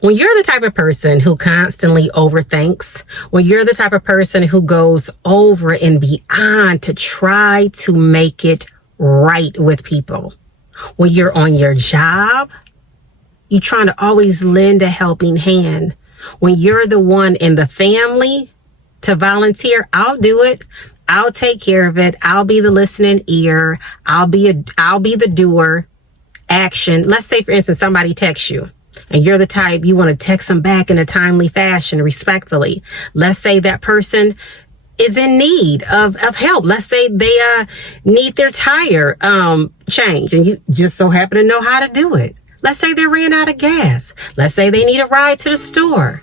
When you're the type of person who constantly overthinks, when you're the type of person who goes over and beyond to try to make it right with people, when you're on your job, you're trying to always lend a helping hand. When you're the one in the family to volunteer, I'll do it. I'll take care of it. I'll be the listening ear. I'll be the doer. Action. Let's say, for instance, somebody texts you. And you're the type, you want to text them back in a timely fashion, respectfully. Let's say that person is in need of help. Let's say they need their tire changed and you just so happen to know how to do it. Let's say they ran out of gas. Let's say they need a ride to the store.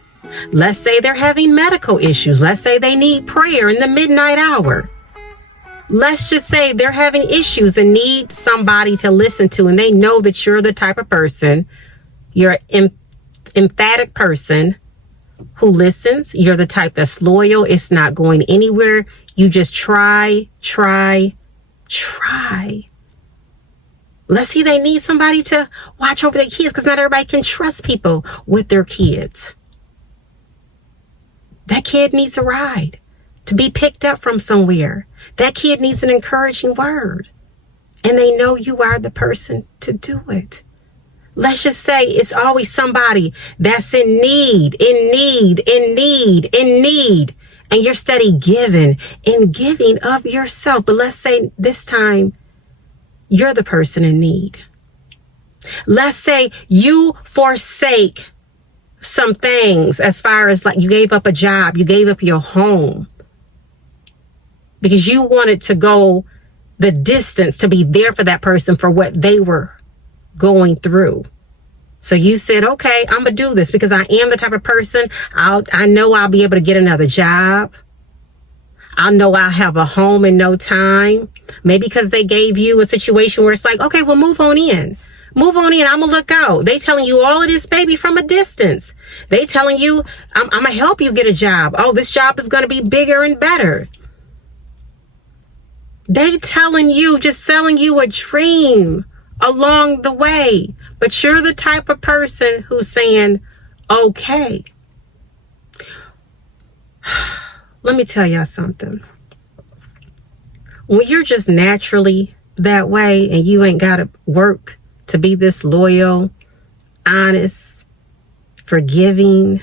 Let's say they're having medical issues. Let's say they need prayer in the midnight hour. Let's just say they're having issues and need somebody to listen to, and they know that you're the type of person, you're an emphatic person who listens. You're the type that's loyal. It's not going anywhere. You just try. Let's see, they need somebody to watch over their kids because not everybody can trust people with their kids. That kid needs a ride to be picked up from somewhere. That kid needs an encouraging word. And they know you are the person to do it. Let's just say it's always somebody that's in need. And you're steady giving of yourself. But let's say this time you're the person in need. Let's say you forsake some things as far as like you gave up a job, you gave up your home because you wanted to go the distance to be there for that person for what they were going through. So you said, okay, I'm gonna do this because I am the type of person, I know I'll be able to get another job. I know I'll have a home in no time. Maybe because they gave you a situation where it's like, okay, well, move on in. I'm gonna look out. They telling you all of this, baby, from a distance. They telling you, I'm gonna help you get a job. Oh, this job is gonna be bigger and better. They telling you, just selling you a dream along the way. But you're the type of person who's saying, okay. Let me tell y'all something. When you're just naturally that way and you ain't got to work to be this loyal, honest, forgiving,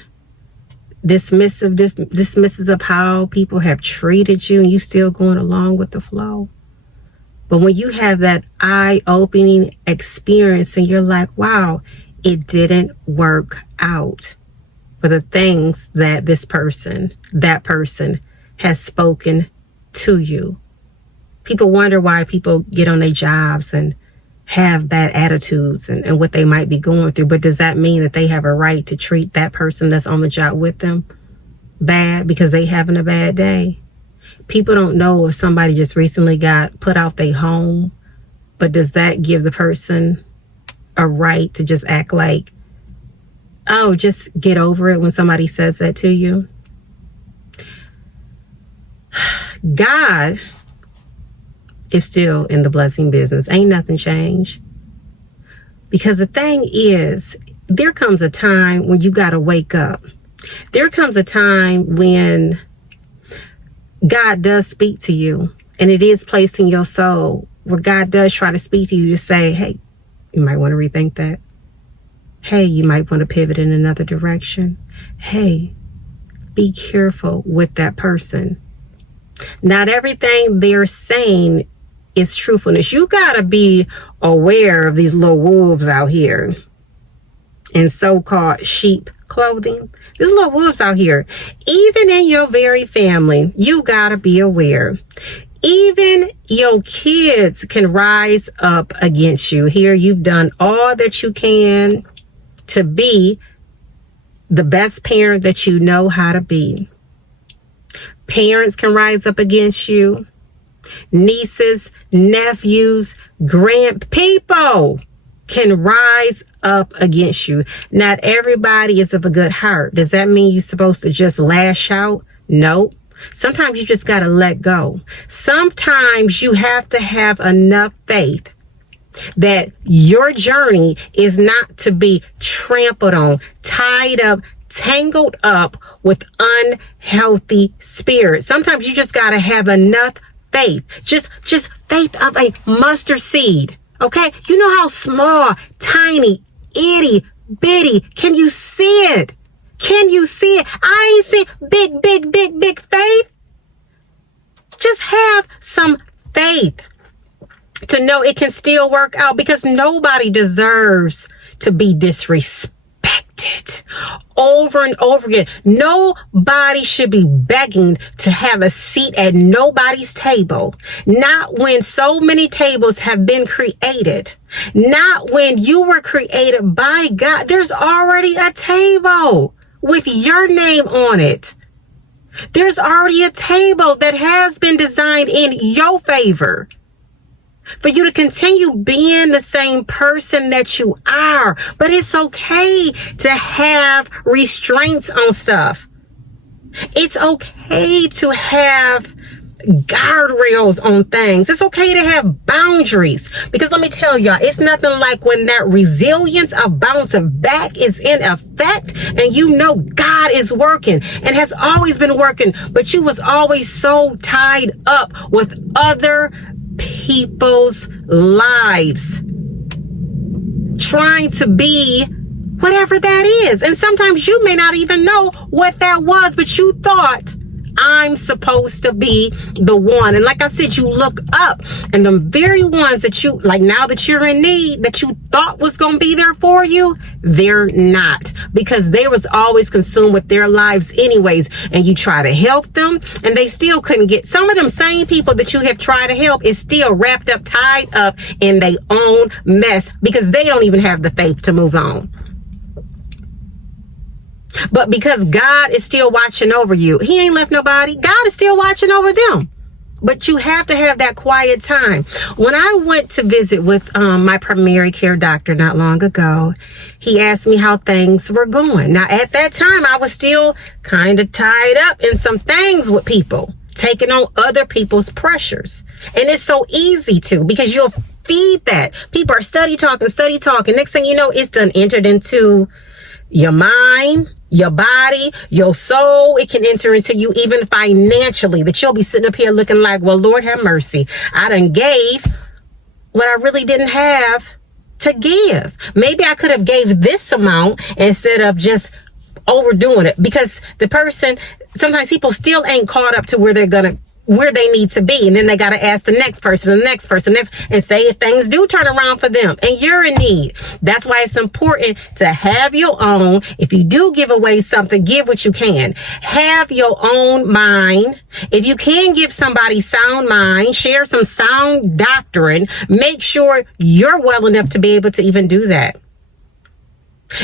dismissive of how people have treated you and you still going along with the flow. But when you have that eye-opening experience and you're like, wow, it didn't work out for the things that that person has spoken to you. People wonder why people get on their jobs and have bad attitudes and what they might be going through. But does that mean that they have a right to treat that person that's on the job with them bad because they having a bad day? People don't know if somebody just recently got put out their home, but does that give the person a right to just act like, oh, just get over it when somebody says that to you? God is still in the blessing business. Ain't nothing changed. Because the thing is, there comes a time when you got to wake up. There comes a time when God does speak to you, and it is placed in your soul where God does try to speak to you to say, hey, you might want to rethink that. Hey, you might want to pivot in another direction. Hey, be careful with that person. Not everything they're saying is truthfulness. You got to be aware of these little wolves out here in so-called sheep clothing. There's little wolves out here. Even in your very family, you got to be aware. Even your kids can rise up against you. Here, you've done all that you can to be the best parent that you know how to be. Parents can rise up against you. Nieces, nephews, people can rise up against you. Not everybody is of a good heart. Does that mean you're supposed to just lash out? Nope. Sometimes you just got to let go. Sometimes you have to have enough faith that your journey is not to be trampled on, tied up, tangled up with unhealthy spirits. Sometimes you just got to have enough faith, just faith of a mustard seed. Okay. You know how small, tiny, itty bitty. Can you see it? Can you see it? I ain't seen big faith. Just have some faith to know it can still work out, because nobody deserves to be disrespected over and over again. Nobody should be begging to have a seat at nobody's table. Not when so many tables have been created. Not when you were created by God. There's already a table with your name on it. There's already a table that has been designed in your favor for you to continue being the same person that you are. But it's okay to have restraints on stuff. It's okay to have guardrails on things. It's okay to have boundaries, because let me tell y'all, it's nothing like when that resilience of bouncing back is in effect and you know God is working and has always been working, but you was always so tied up with other people's lives, trying to be whatever that is. And sometimes you may not even know what that was, but you thought, I'm supposed to be the one. And like I said, you look up and the very ones that you, like now that you're in need, that you thought was going to be there for you, they're not, because they was always consumed with their lives anyways. And you try to help them and they still couldn't get. Some of them same people that you have tried to help is still wrapped up, tied up in their own mess, because they don't even have the faith to move on. But because God is still watching over you, he ain't left nobody. God is still watching over them. But you have to have that quiet time. When I went to visit with my primary care doctor not long ago, he asked me how things were going. Now, at that time, I was still kind of tied up in some things with people, taking on other people's pressures. And it's so easy to, because you'll feed that. People are study talking. Next thing you know, it's done entered into your mind, your body, your soul. It can enter into you even financially, that you'll be sitting up here looking like, well, Lord have mercy, I done gave what I really didn't have to give. Maybe I could have gave this amount instead of just overdoing it, because the person, sometimes people still ain't caught up to where they need to be. And then they got to ask the next person, and say if things do turn around for them and you're in need. That's why it's important to have your own. If you do give away something, give what you can. Have your own mind. If you can give somebody sound mind, share some sound doctrine, make sure you're well enough to be able to even do that.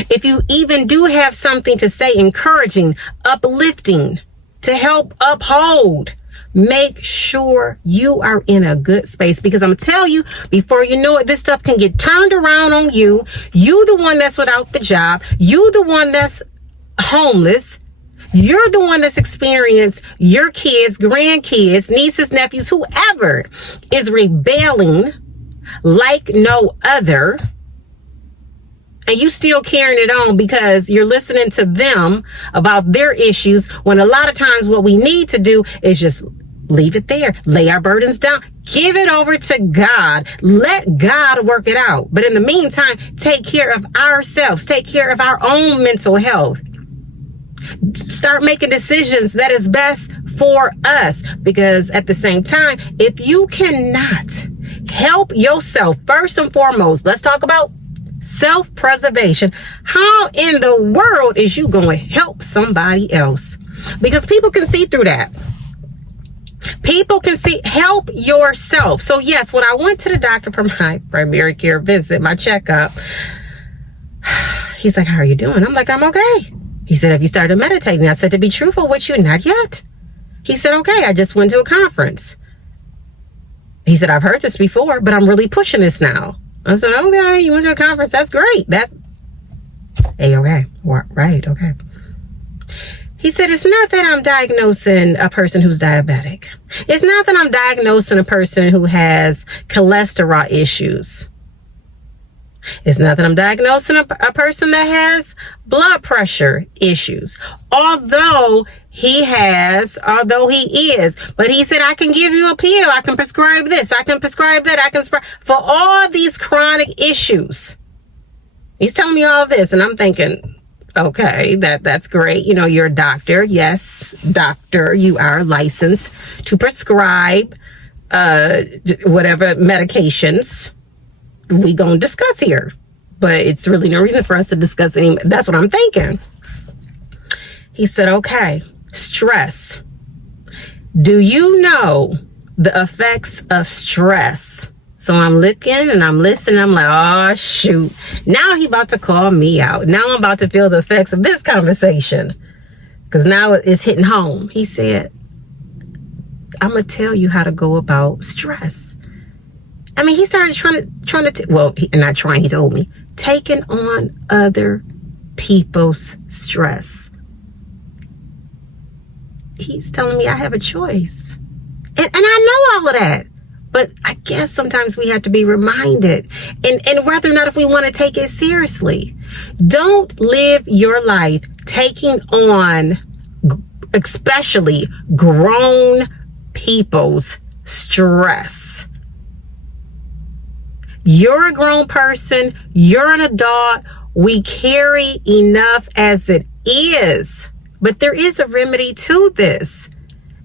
If you even do have something to say, encouraging, uplifting, to help uphold, make sure you are in a good space, because I'm gonna tell you, before you know it, this stuff can get turned around on you. You the one that's without the job. You the one that's homeless. You're the one that's experienced your kids, grandkids, nieces, nephews, whoever is rebelling like no other. And you still carrying it on because you're listening to them about their issues, when a lot of times what we need to do is just leave it there. Lay our burdens down. Give it over to God. Let God work it out. But in the meantime, take care of ourselves. Take care of our own mental health. Start making decisions that is best for us. Because at the same time, if you cannot help yourself, first and foremost, let's talk about self-preservation. How in the world is you going to help somebody else? Because people can see through that. People can see. Help yourself. So yes, when I went to the doctor for my primary care visit, my checkup, he's like, how are you doing? I'm like, I'm okay. He said, have you started meditating? I said, to be truthful with you, not yet. He said, okay, I just went to a conference. He said, I've heard this before, but I'm really pushing this now. I said, okay, you went to a conference. That's great. That's okay. Right. Okay. He said, it's not that I'm diagnosing a person who's diabetic. It's not that I'm diagnosing a person who has cholesterol issues. It's not that I'm diagnosing a person that has blood pressure issues. Although he is, but he said, I can give you a pill. I can prescribe this. I can prescribe that. I can for all these chronic issues. He's telling me all this. And I'm thinking, okay, that's great. You know, you're a doctor. Yes, doctor, you are licensed to prescribe whatever medications we gonna discuss here, but it's really no reason for us to discuss any. That's what I'm thinking. He said, okay, stress. Do you know the effects of stress? So I'm looking and I'm listening. I'm like, oh, shoot. Now he about to call me out. Now I'm about to feel the effects of this conversation, because now it's hitting home. He said, I'm going to tell you how to go about stress. I mean, he started he told me, taking on other people's stress. He's telling me I have a choice. And I know all of that. But I guess sometimes we have to be reminded, and whether or not if we want to take it seriously. Don't live your life taking on, especially grown people's stress. You're a grown person. You're an adult. We carry enough as it is. But there is a remedy to this.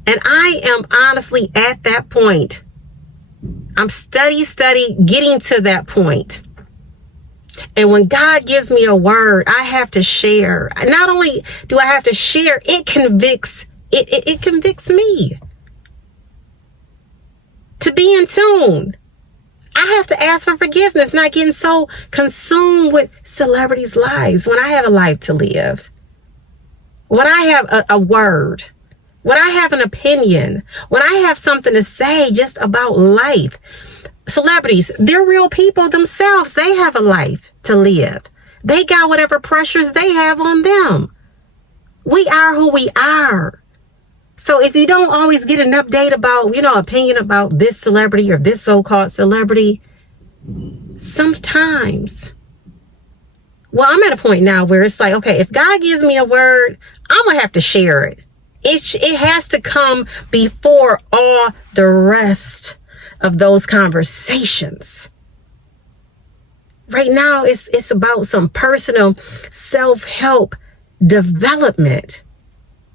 And I am honestly at that point. I'm study getting to that point. And when God gives me a word, I have to share. Not only do I have to share, it convicts me to be in tune. I have to ask for forgiveness, not getting so consumed with celebrities' lives when I have a life to live. When I have a word, when I have an opinion, when I have something to say just about life. Celebrities, they're real people themselves. They have a life to live. They got whatever pressures they have on them. We are who we are. So if you don't always get an update about, opinion about this celebrity or this so-called celebrity, sometimes, I'm at a point now where it's like, okay, if God gives me a word, I'm going to have to share it. It has to come before all the rest of those conversations. Right now, it's about some personal self-help development.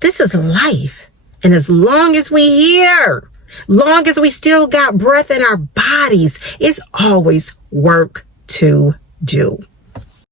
This is life. And as long as we here, long as we still got breath in our bodies, it's always work to do.